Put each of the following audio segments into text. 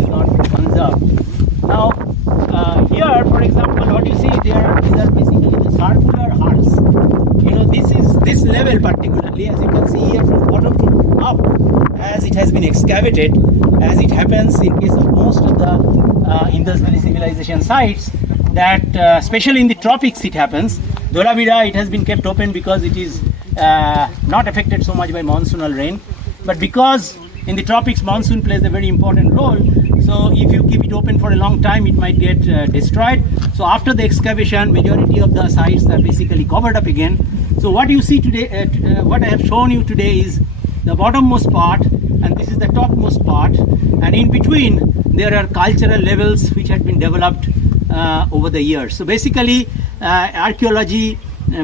is not conserved. Now, here, for example, what you see there, these are basically the circular huts. You know, this level particularly, as you can see here from bottom to up, as it has been excavated, as it happens in case of most of the Indus Valley civilization sites, that especially in the tropics it happens. Dholavira, it has been kept open because it is not affected so much by monsoonal rain, but because in the tropics monsoon plays a very important role, so if you keep it open for a long time it might get destroyed. So after the excavation, majority of the sites are basically covered up again. So what you see today, what I have shown you today is the bottommost part, and this is the topmost part, and in between there are cultural levels which had been developed over the years. So basically archaeology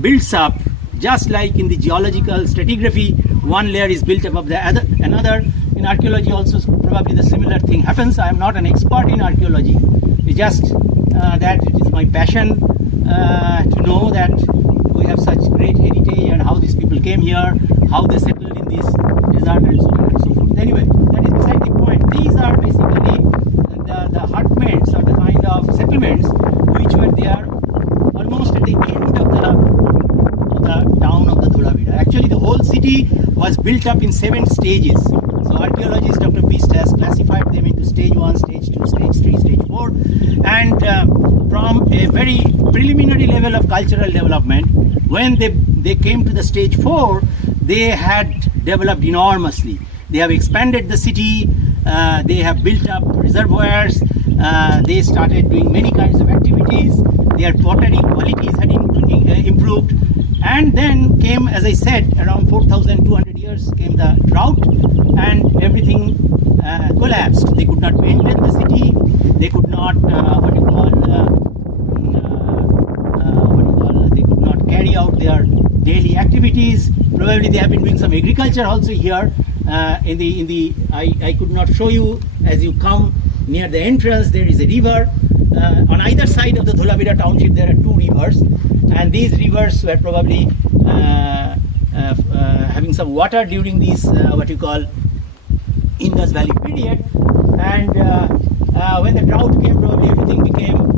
builds up just like in the geological stratigraphy, one layer is built above the other, another. In archaeology also probably the similar thing happens. I am not an expert in archaeology, it's just that it is my passion to know that we have such great heritage and how these people came here, how they settled in this desert and so on and so forth. Anyway, that is beside the point. These are basically the hutments or the kind of settlements which were there almost at the end of the town of the Dholavira. Actually, the whole city was built up in 7 stages. So archaeologist Dr. Beast has classified them into stage 1, stage 2, stage 3, stage 4, and from a very preliminary level of cultural development, when they came to the stage 4, they had developed enormously. They have expanded the city, they have built up reservoirs, they started doing many kinds of activities, their pottery qualities had improved, and then came, as I said, around 4,200 years came the drought and everything collapsed. They could not maintain the city, they could not they could not carry out their daily activities. Probably they have been doing some agriculture also here. I could not show you. As you come near the entrance, there is a river. On either side of the Dholavira township there are 2 rivers, and these rivers were probably having some water during this what you call Indus Valley period, and when the drought came, probably everything became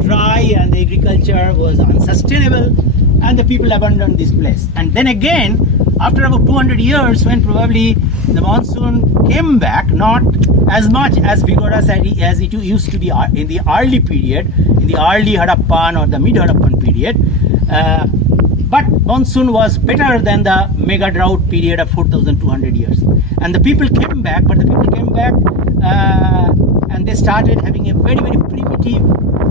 dry and the agriculture was unsustainable and the people abandoned this place. And then again, after about 200 years, when probably the monsoon came back, not as much as vigorous as it used to be in the early period, in the early Harappan or the mid-Harappan period, but monsoon was better than the mega drought period of 4,200 years. And the people came back, and they started having a very, very primitive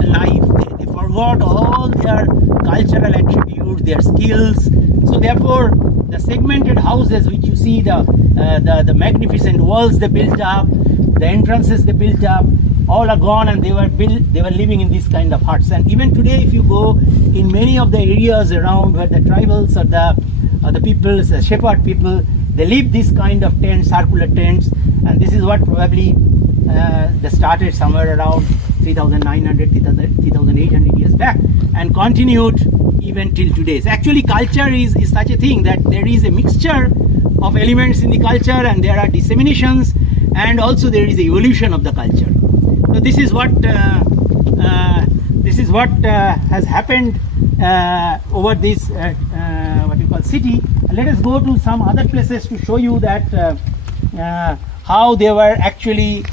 life. They forgot all their cultural attributes, their skills. So therefore, the segmented houses which you see, the magnificent walls they built up, the entrances they built up, all are gone, and they were living in these kind of huts. And even today, if you go in many of the areas around where the tribals or the people, the shepherd people, they live this kind of tents, circular tents, and this is what probably they started somewhere around 3,900, 3,800 years back, and continued even till today. So actually, culture is such a thing that there is a mixture of elements in the culture, and there are disseminations, and also there is the evolution of the culture. So this is what has happened over this what you call city. Let us go to some other places to show you that how they were actually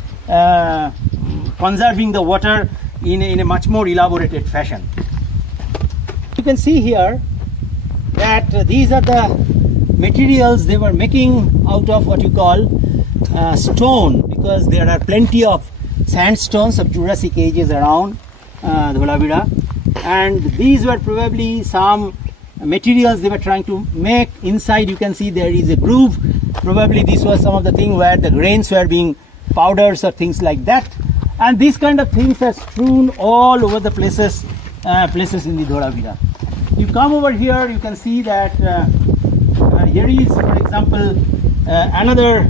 conserving the water in a much more elaborated fashion. You can see here that these are the materials they were making out of what you call stone, because there are plenty of sandstones of Jurassic ages around Dholavira, and these were probably some materials they were trying to make. Inside you can see there is a groove. Probably this was some of the thing where the grains were being powders or things like that, and these kind of things are strewn all over the places in the Dholavira. You come over here, you can see that here is, for example, another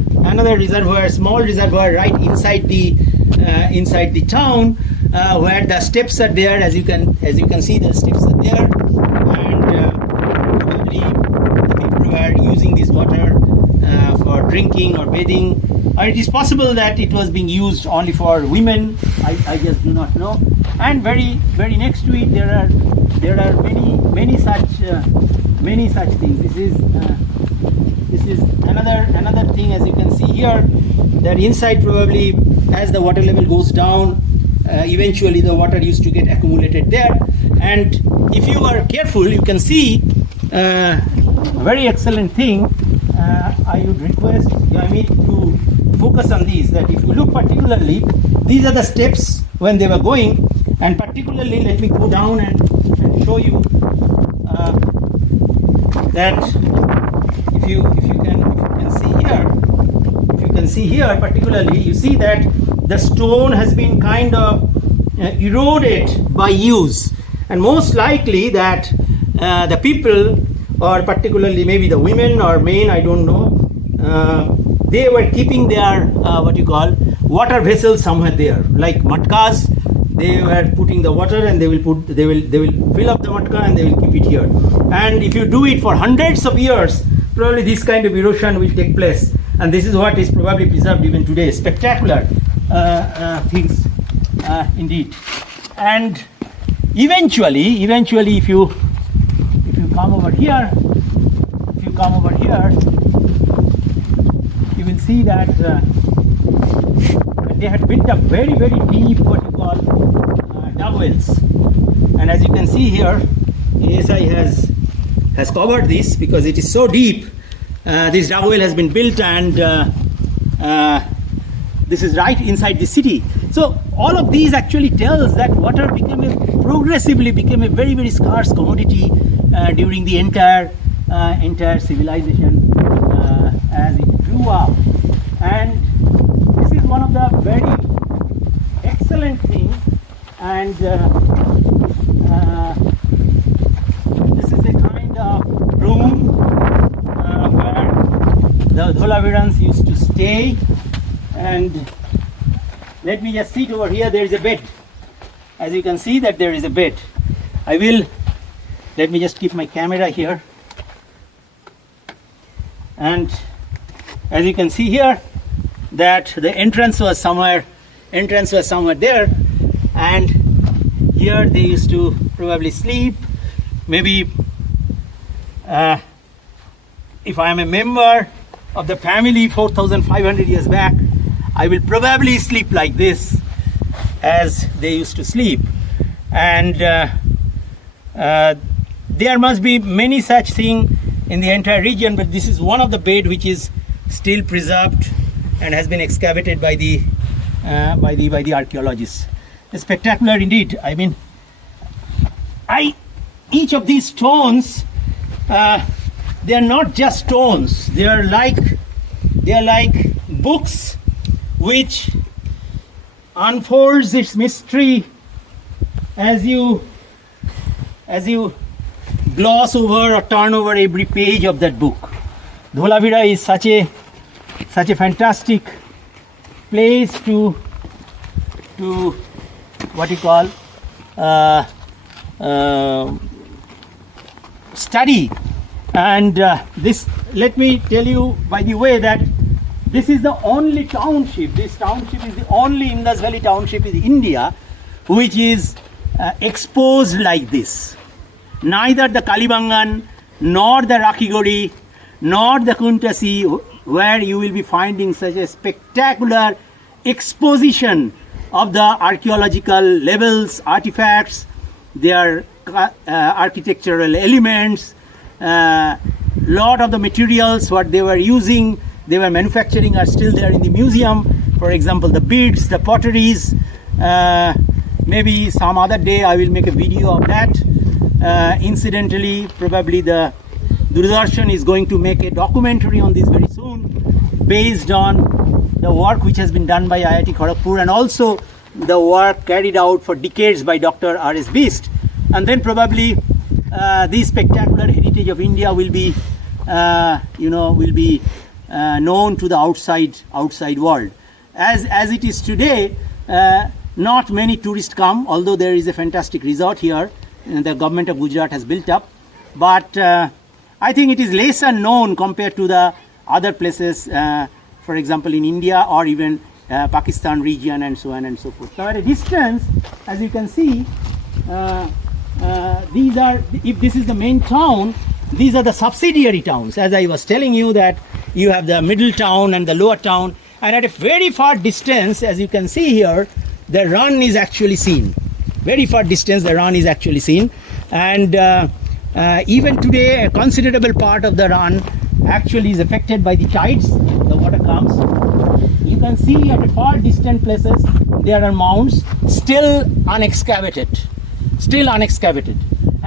reservoir, small reservoir right inside the town, where the steps are there. As you can see, the steps are there, and probably the people were using this water for drinking or bathing, or it is possible that it was being used only for women. I just do not know. And very next to it there are many such things. This is another thing, as you can see here, that inside probably as the water level goes down, eventually the water used to get accumulated there. And if you are careful, you can see a very excellent thing. I would request Yamit to focus on these, that if you look particularly, these are the steps when they were going, and particularly let me go down and show you that if you can see here particularly, you see that the stone has been kind of eroded by use, and most likely that the people, or particularly maybe the women or men, I don't know, they were keeping their water vessels somewhere there, like matkas. They were putting the water and they will fill up the matka and they will keep it here. And if you do it for hundreds of years, probably this kind of erosion will take place. And this is what is probably preserved even today. Spectacular things indeed. And eventually, if you come over here, you will see that they had built up very deep dug wells. And as you can see here, ASI has covered this because it is so deep. This dug well has been built, and this is right inside the city. So all of these actually tells that water progressively became a very scarce commodity during the entire civilization as it grew up. And this is one of the very excellent things, and this is a kind of room where the Dholavirans used to stay. And let me just sit over here. There is a bed. As you can see that there is a bed. Let me just keep my camera here. And as you can see here, that the entrance was somewhere there, and here they used to probably sleep. Maybe if I am a member of the family 4,500 years back, I will probably sleep like this as they used to sleep. And there must be many such things in the entire region, but this is one of the bed which is still preserved and has been excavated by the archaeologists. It's spectacular indeed. I mean, each of these stones, they are not just stones. They are like books which unfolds its mystery as you gloss over or turn over every page of that book. Dholavira is such a fantastic place to study. And this, let me tell you by the way, that this is the only township. This township is the only Indus Valley township in India which is exposed like this. Neither the Kalibangan, nor the Rakigori, nor the Kuntasi, where you will be finding such a spectacular exposition of the archaeological levels, artifacts, their architectural elements, lot of the materials what they were using, they were manufacturing are still there in the museum. For example, the beads, the potteries. Maybe some other day I will make a video of that. Incidentally, probably the Doordarshan is going to make a documentary on this very soon, based on the work which has been done by IIT Kharagpur and also the work carried out for decades by Dr. R.S. Bist. And then probably this spectacular heritage of India will be, known to the outside world. As it is today, not many tourists come, although there is a fantastic resort here the government of Gujarat has built up. But I think it is lesser known compared to the other places for example, in India or even Pakistan region and so on and so forth. Now at a distance, as you can see, these are, if this is the main town, these are the subsidiary towns. As I was telling you, that you have the middle town and the lower town, and at a very far distance, as you can see here, the run is actually seen. Very far distance, the run is actually seen, and even today a considerable part of the run actually is affected by the tides. The water comes. You can see at far distant places there are mounds still unexcavated,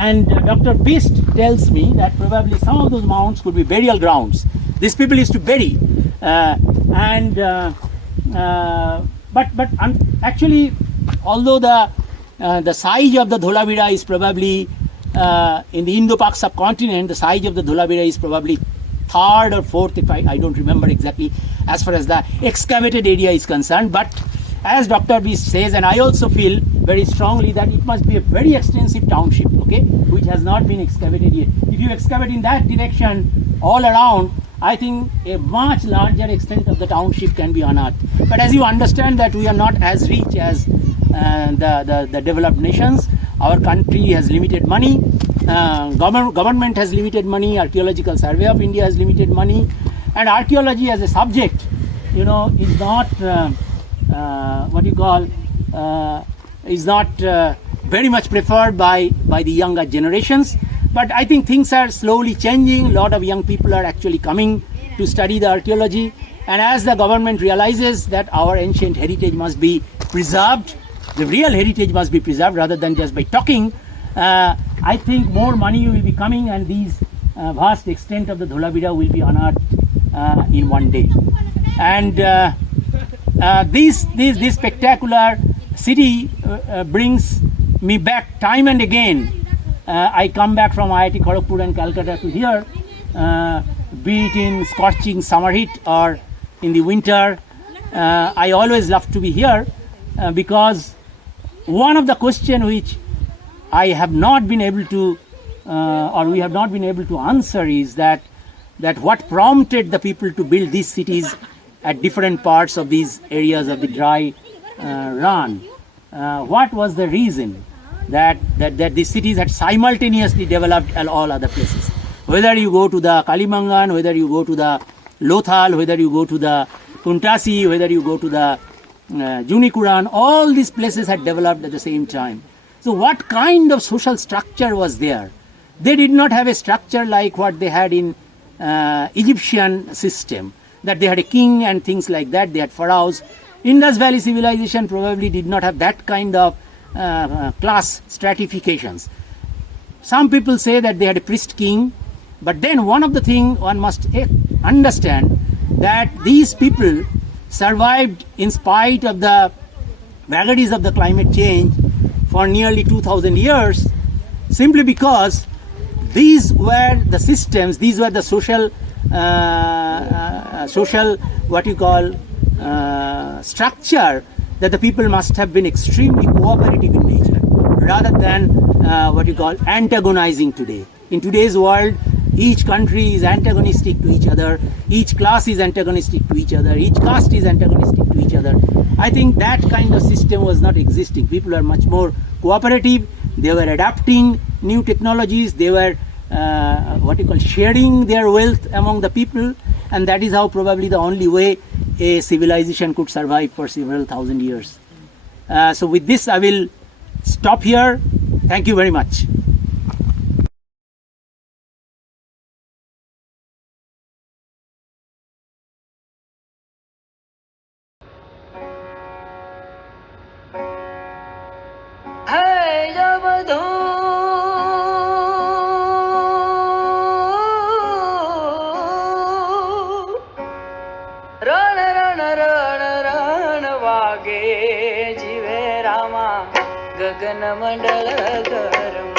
and Dr. Beast tells me that probably some of those mounds could be burial grounds. These people used to bury, actually, although the size of the Dholavira is probably in the Indo-Pak subcontinent, the size of the Dholavira is probably third or fourth, if I don't remember exactly, as far as the excavated area is concerned. But as Dr. Beast says, and I also feel very strongly, that it must be a very extensive township, okay, which has not been excavated yet. If you excavate in that direction all around, I think a much larger extent of the township can be unearthed. But as you understand that we are not as rich as the developed nations, our country has limited money, government has limited money, Archaeological Survey of India has limited money, and archaeology as a subject, you know, is not is not very much preferred by the younger generations. But I think things are slowly changing. A lot of young people are actually coming to study the archaeology, and as the government realizes that our ancient heritage must be preserved, the real heritage must be preserved rather than just by talking, I think more money will be coming, and these vast extent of the Dholavira will be unearthed in one day. And this spectacular city brings me back time and again. I come back from IIT Kharagpur and Calcutta to here, be it in scorching summer heat or in the winter. I always love to be here because one of the questions which I have not been able to, or we have not been able to answer, is that what prompted the people to build these cities at different parts of these areas of the dry run. What was the reason that these cities had simultaneously developed at all other places? Whether you go to the Kalimangan, whether you go to the Lothal, whether you go to the Kuntasi, whether you go to the Junikuran, all these places had developed at the same time. So what kind of social structure was there? They did not have a structure like what they had in Egyptian system, that they had a king and things like that, they had pharaohs. Indus Valley civilization probably did not have that kind of class stratifications. Some people say that they had a priest king, but then one of the things one must understand, that these people survived in spite of the vagaries of the climate change for nearly 2000 years, simply because these were the systems, these were the social what you call structure, that the people must have been extremely cooperative in nature rather than what you call antagonizing today. In today's world, each country is antagonistic to each other, each class is antagonistic to each other, each caste is antagonistic to each other. I think that kind of system was not existing. People are much more cooperative, they were adapting new technologies, they were what you call sharing their wealth among the people, and that is how probably the only way a civilization could survive for several thousand years. So with this I will stop here. Thank you very much. रण रण रण रण वागे जीवे रामा गगन मंडल गरम